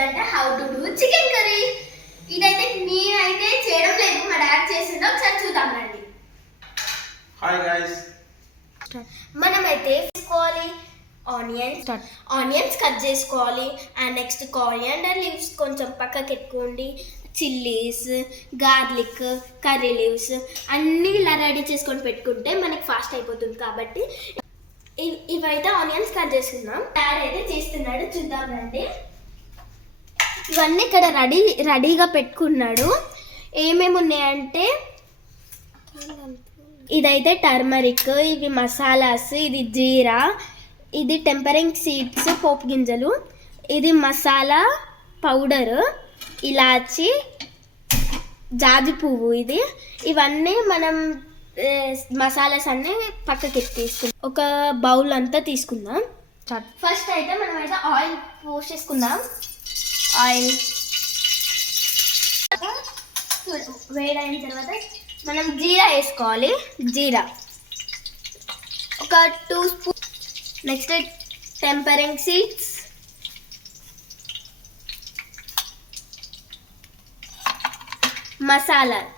ఏంటంటే how to do chicken curry. ఇదైతే నేనైతే చేయడం లేదు, మా డాడీ చేసిండో ఒకసారి చూద్దాం రండి. Hi guys. మనమైతే తీసుకోవాలి ఆనియన్స్ కట్ చేసుకోవాలి. అండ్ నెక్స్ట్ కోరియాండర్ లీవ్స్ కొంచెం పక్కకి ఎత్తుకోండి. చిల్లీస్, గార్లిక్, కర్రీ లీవ్స్ అన్నీ ఇలా రెడీ చేసుకొని పెట్టుకుంటే మనకి ఫాస్ట్ అయిపోతుంది. కాబట్టి ఇవైతే ఆనియన్స్ కట్ చేసుకుందాం. డాడీ అయితే చేస్తున్నాడు, చూద్దాం రండి. ఇవన్నీ ఇక్కడ రెడీగా పెట్టుకున్నాడు. ఏమేమి ఉన్నాయంటే ఇదైతే టర్మరిక్, ఇవి మసాలాస్, ఇది జీరా, ఇది టెంపరింగ్ సీడ్స్ పోపు గింజలు, ఇది మసాలా పౌడర్, ఇలాచి, జాజి పువ్వు, ఇవన్నీ మనం మసాలాస్ అన్నీ పక్కకి తీసుకుందాం. ఒక బౌల్ అంతా తీసుకుందాం. ఫస్ట్ అయితే మనం అయితే ఆయిల్ పోసేసుకుందాం. ఆయిల్ వేడైన తర్వాత మనం జీరా వేసుకోవాలి. జీరా ఒక 2 spoon. Next tempering seeds, masalas,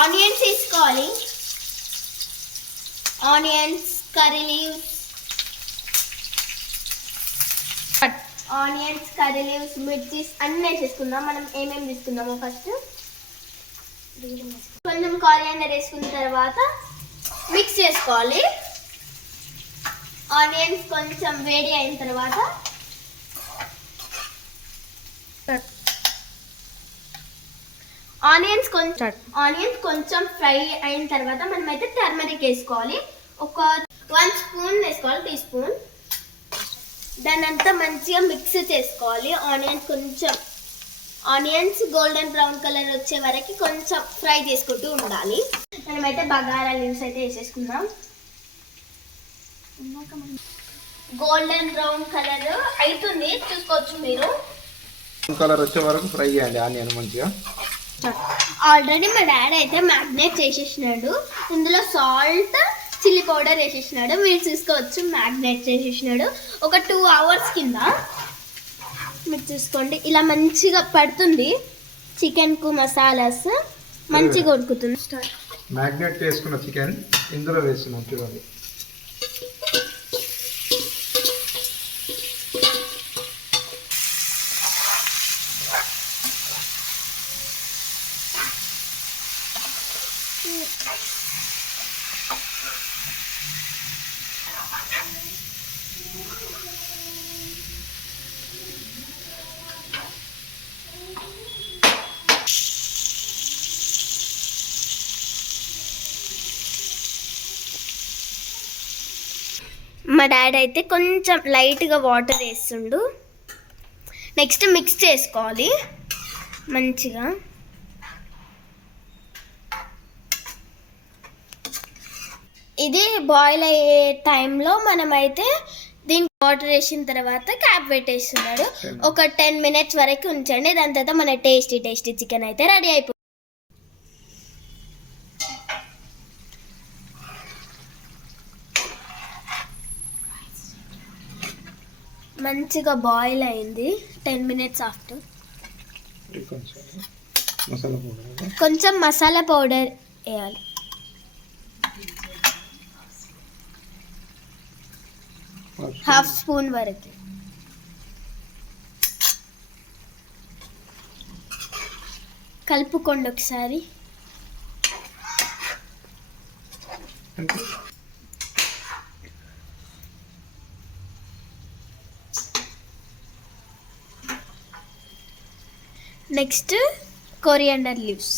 onions వేసుకోవాలి. ఆనియన్స్, కర్రీ లీవ్స్, మిర్చీస్ అన్నీ వేసేసుకుందాం. మనం ఏమేమి తీసుకుందామో ఫస్ట్ కొంచెం కోరియాండర్ వేసుకున్న తర్వాత మిక్స్ చేసుకోవాలి. ఆనియన్స్ కొంచెం వేడి అయిన తర్వాత ఆనియన్స్ కొంచెం ఫ్రై అయిన తర్వాత మనమైతే టర్మరిక్ వేసుకోవాలి. ఒక 1 స్పూన్ వేసుకోవాలి, టీ స్పూన్. దాన్ని అంతా మంచిగా మిక్స్ చేసుకోవాలి. ఆనియన్స్ గోల్డెన్ బ్రౌన్ కలర్ వచ్చే వరకు కొంచెం ఫ్రై చేసుకుంటూ ఉండాలి. మనమైతే బగారా లీవ్స్ అయితే వేసేసుకుందాం. గోల్డెన్ బ్రౌన్ కలర్ అవుతుంది, చూసుకోవచ్చు మీరు. కలర్ వచ్చే వరకు ఫ్రై చేయండి ఆనియన్ మంచిగా. ఆల్రెడీ మా డాడీ అయితే మ్యాగ్నేట్ చేసేసినాడు. ఇందులో సాల్ట్, చిల్లీ పౌడర్ వేసేసినాడు. మీరు చూసుకోవచ్చు మ్యాగ్నేట్ చేసేసినాడు. ఒక 2 అవర్స్ కింద మీరు చూసుకోండి. ఇలా మంచిగా పడుతుంది చికెన్కు మసాలాస్, మంచిగా ఉడుకుతుంది. మ్యాగ్నేట్ చేసుకున్న చికెన్ ఇందులో వేస్తున్నాం చూడండి. మా డాడీ అయితే కొంచెం లైట్గా వాటర్ వేస్తుండు. నెక్స్ట్ మిక్స్ చేసుకోవాలి మంచిగా. ఇది బాయిల్ అయ్యే టైంలో మనమైతే దీనికి వాటర్ వేసిన తర్వాత క్యాప్ పెట్టేస్తున్నాడు. ఒక 10 మినిట్స్ వరకు ఉంచండి. దాని తర్వాత మన టేస్టీ చికెన్ అయితే రెడీ అయిపోతుంది. మంచిగా బాయిల్ అయింది. 10 మినిట్స్ ఆఫ్టర్ కొంచెం మసాలా పౌడర్ వేయాలి. ½ స్పూన్ వరకు. కలుపుకోండి ఒకసారి. Next coriander leaves.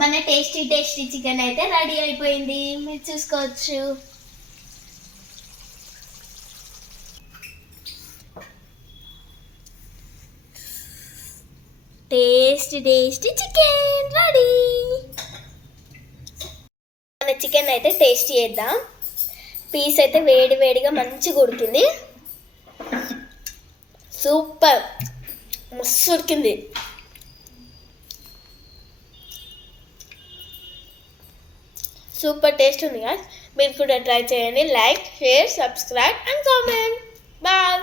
మన టేస్టీ చికెన్ అయితే రెడీ అయిపోయింది. మీరు చూసుకోవచ్చు. Tasty chicken ready. మన చికెన్ అయితే టేస్ట్ చేద్దాం. పీస్ అయితే వేడిగా మంచిగా ఉడికింది. సూపర్, మస్తు ఉడికింది. సూపర్ టేస్ట్ ఉంది కదా. మీరు కూడా ట్రై చేయండి. Like, share, subscribe and comment. Bye.